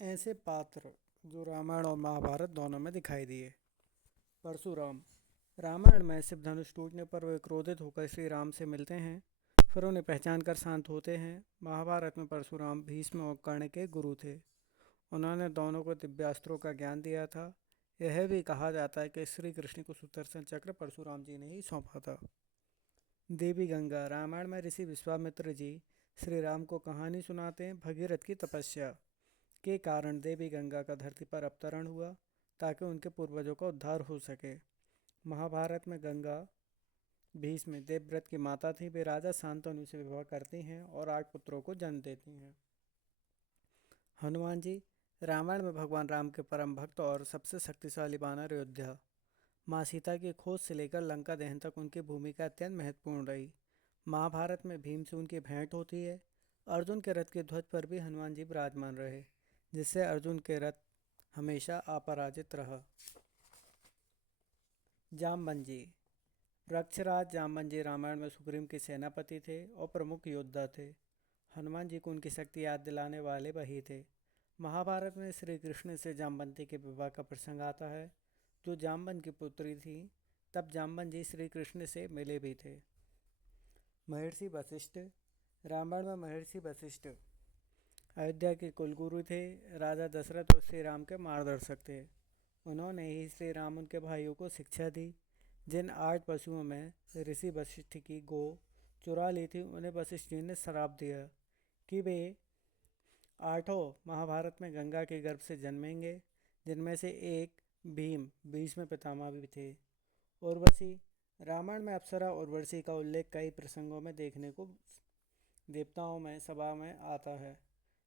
ऐसे पात्र जो रामायण और महाभारत दोनों में दिखाई दिए। परशुराम। रामायण में शिव धनुष टूटने पर वे क्रोधित होकर श्री राम से मिलते हैं, फिर उन्हें पहचान कर शांत होते हैं। महाभारत में परशुराम भीष्म और कर्ण के गुरु थे। उन्होंने दोनों को दिव्यास्त्रों का ज्ञान दिया था। यह भी कहा जाता है कि श्री कृष्ण को सुदर्शन चक्र परशुराम जी ने ही सौंपा था। देवी गंगा। रामायण में ऋषि विश्वामित्र जी श्री राम को कहानी सुनाते हैं भगीरथ की तपस्या के कारण देवी गंगा का धरती पर अवतरण हुआ, ताकि उनके पूर्वजों का उद्धार हो सके। महाभारत में गंगा भीष्म देवव्रत की माता थी। वे राजा शांतनु से विवाह करती हैं और 8 पुत्रों को जन्म देती हैं। हनुमान जी। रामायण में भगवान राम के परम भक्त और सबसे शक्तिशाली वानर योद्धा। माँ सीता की खोज से लेकर लंका दहन तक उनकी भूमिका अत्यंत महत्वपूर्ण रही। महाभारत में भीम से उनकी भेंट होती है। अर्जुन के रथ के ध्वज पर भी हनुमान जी विराजमान रहे, जिससे अर्जुन के रथ हमेशा अपराजित रहा। जामवन जी। वृक्षराज जामवन जी रामायण में सुग्रीव के सेनापति थे और प्रमुख योद्धा थे। हनुमान जी को उनकी शक्ति याद दिलाने वाले वही थे। महाभारत में श्री कृष्ण से जामवंती के विवाह का प्रसंग आता है, जो जामवन की पुत्री थी। तब जामवन जी श्री कृष्ण से मिले भी थे। महर्षि वशिष्ठ। रामायण में महर्षि वशिष्ठ अयोध्या के कुलगुरु थे। राजा दशरथ और श्री राम के मार्गदर्शक थे। उन्होंने ही श्री राम उनके भाइयों को शिक्षा दी। जिन 8 पशुओं में ऋषि वशिष्ठ की गो चुरा ली थी, उन्हें वशिष्ठ जी ने श्राप दिया कि वे 8 महाभारत में गंगा के गर्भ से जन्मेंगे, जिनमें से एक भीम भीष्म पितामह भी थे। उर्वशी। रामायण में अप्सरा उर्वशी का उल्लेख कई प्रसंगों में देखने को देवताओं में सभा में आता है।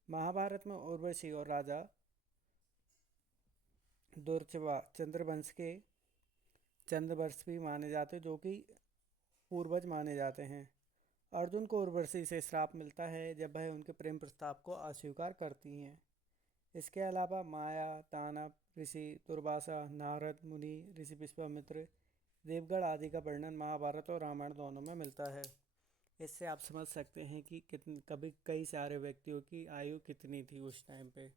महाभारत में उर्वशी और राजा दुर्चवा चंद्रवंश के चंद्रवंश भी माने जाते, जो कि पूर्वज माने जाते हैं। अर्जुन को उर्वशी से श्राप मिलता है जब वह उनके प्रेम प्रस्ताव को अस्वीकार करती हैं। इसके अलावा माया, दानव, ऋषि दुर्वासा, नारद मुनि, ऋषि विश्वामित्र, देवगढ़ आदि का वर्णन महाभारत और रामायण दोनों में मिलता है। इससे आप समझ सकते हैं कि कभी कई सारे व्यक्तियों की आयु कितनी थी उस टाइम पे।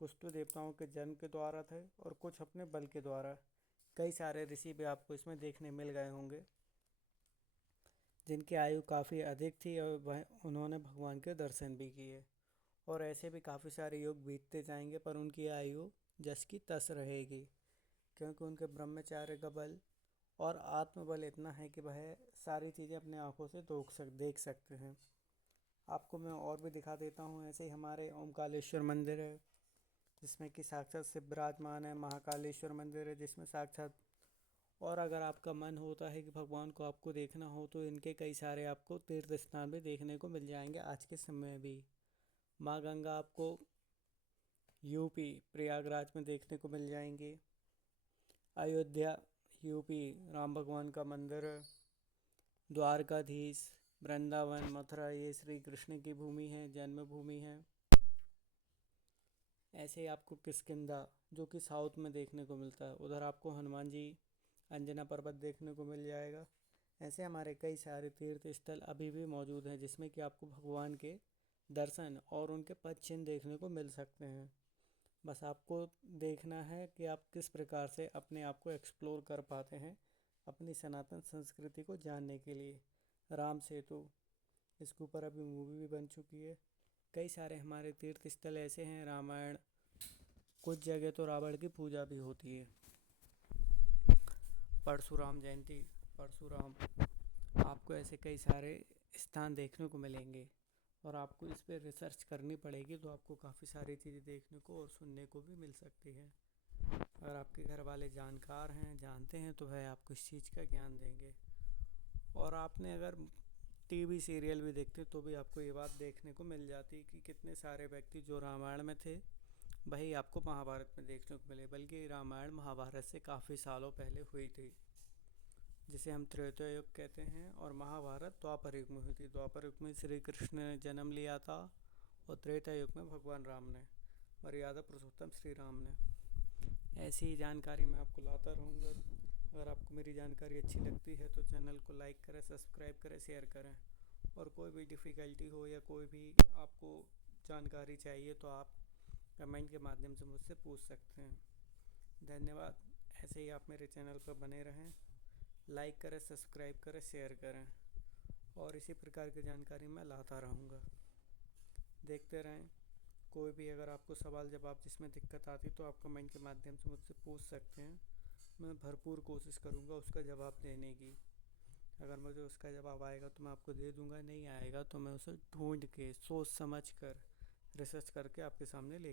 कुछ तो देवताओं के जन्म के द्वारा थे और कुछ अपने बल के द्वारा। कई सारे ऋषि भी आपको इसमें देखने मिल गए होंगे, जिनकी आयु काफ़ी अधिक थी और वह उन्होंने भगवान के दर्शन भी किए। और ऐसे भी काफ़ी सारे युग बीतते जाएंगे, पर उनकी आयु जस की तस रहेगी, क्योंकि उनके ब्रह्मचार्य का बल और आत्मबल इतना है कि वह सारी चीज़ें अपने आँखों से देख सकते हैं। आपको मैं और भी दिखा देता हूँ। ऐसे ही हमारे ओमकालेश्वर मंदिर है, जिसमें कि साक्षात शिव विराजमान है। महाकालेश्वर मंदिर है, जिसमें साक्षात। और अगर आपका मन होता है कि भगवान को आपको देखना हो, तो इनके कई सारे आपको तीर्थ स्थान भी देखने को मिल जाएंगे आज के समय में भी। माँ गंगा आपको यूपी प्रयागराज में देखने को मिल जाएंगी। अयोध्या यूपी राम भगवान का मंदिर है। द्वारकाधीश, वृंदावन, मथुरा, ये श्री कृष्ण की भूमि है, जन्मभूमि है। ऐसे ही आपको किष्किंधा, जो कि साउथ में देखने को मिलता है, उधर आपको हनुमान जी अंजना पर्वत देखने को मिल जाएगा। ऐसे हमारे कई सारे तीर्थ स्थल अभी भी मौजूद हैं, जिसमें कि आपको भगवान के दर्शन और उनके पद चिन्ह देखने को मिल सकते हैं। बस आपको देखना है कि आप किस प्रकार से अपने आप को एक्सप्लोर कर पाते हैं अपनी सनातन संस्कृति को जानने के लिए। राम सेतु, इसके ऊपर अभी मूवी भी बन चुकी है। कई सारे हमारे तीर्थ स्थल ऐसे हैं। रामायण, कुछ जगह तो रावण की पूजा भी होती है। परशुराम जयंती, परशुराम, आपको ऐसे कई सारे स्थान देखने को मिलेंगे और आपको इस पर रिसर्च करनी पड़ेगी, तो आपको काफ़ी सारी चीज़ें देखने को और सुनने को भी मिल सकती है। अगर आपके घर वाले जानकार हैं, जानते हैं, तो वह आपको इस चीज़ का ज्ञान देंगे। और आपने अगर टीवी सीरियल भी देखते तो भी आपको ये बात देखने को मिल जाती कि कितने सारे व्यक्ति जो रामायण में थे, वही आपको महाभारत में देखने को मिले। बल्कि रामायण महाभारत से काफ़ी सालों पहले हुई थी, जिसे हम त्रेता युग कहते हैं, और महाभारत द्वापर युग में हुई थी। द्वापर युग में श्री कृष्ण ने जन्म लिया था और त्रेता युग में भगवान राम ने, मर्यादा पुरुषोत्तम श्री राम ने। ऐसी ही जानकारी मैं आपको लाता रहूँगा। अगर आपको मेरी जानकारी अच्छी लगती है तो चैनल को लाइक करें, सब्सक्राइब करें, शेयर करें। और कोई भी डिफ़िकल्टी हो या कोई भी आपको जानकारी चाहिए, तो आप कमेंट के माध्यम से मुझसे पूछ सकते हैं। धन्यवाद। ऐसे ही आप मेरे चैनल पर बने रहें, लाइक करें, सब्सक्राइब करें, शेयर करें और इसी प्रकार की जानकारी मैं लाता रहूँगा। देखते रहें। कोई भी अगर आपको सवाल जवाब जिसमें दिक्कत आती तो आप कमेंट के माध्यम से मुझसे पूछ सकते हैं। मैं भरपूर कोशिश करूँगा उसका जवाब देने की। अगर मुझे उसका जवाब आएगा तो मैं आपको दे दूँगा, नहीं आएगा तो मैं उसे ढूंढ के सोच समझ कर रिसर्च करके आपके सामने ले